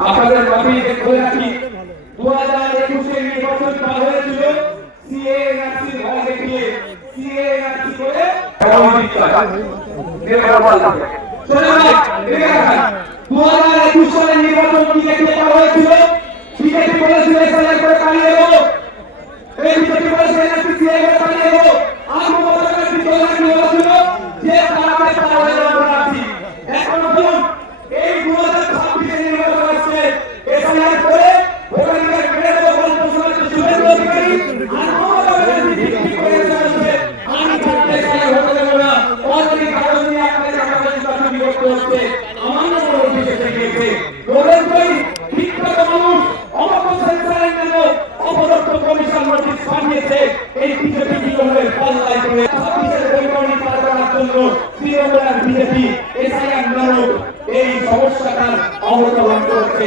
আপনাদের মাধ্যমে বলে রাখি দু হাজার একুশে নির্বাচন পার হয়েছিল সিএনআরসি ভয় দেখিয়ে সিএনআরসি করে নির্বাচন কি দেখতে হয়েছিল, বিজেপি বলেছিল এই বিজেপি এসআই আন্দোলন এই সমস্যাটার অবতরণ করছে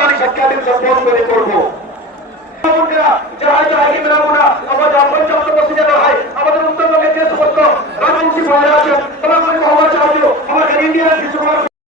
আমি সাক্ষাৎ সম্পন্ন করে করবো যারা আগে মেলাবো না আমার যখন যখন হয়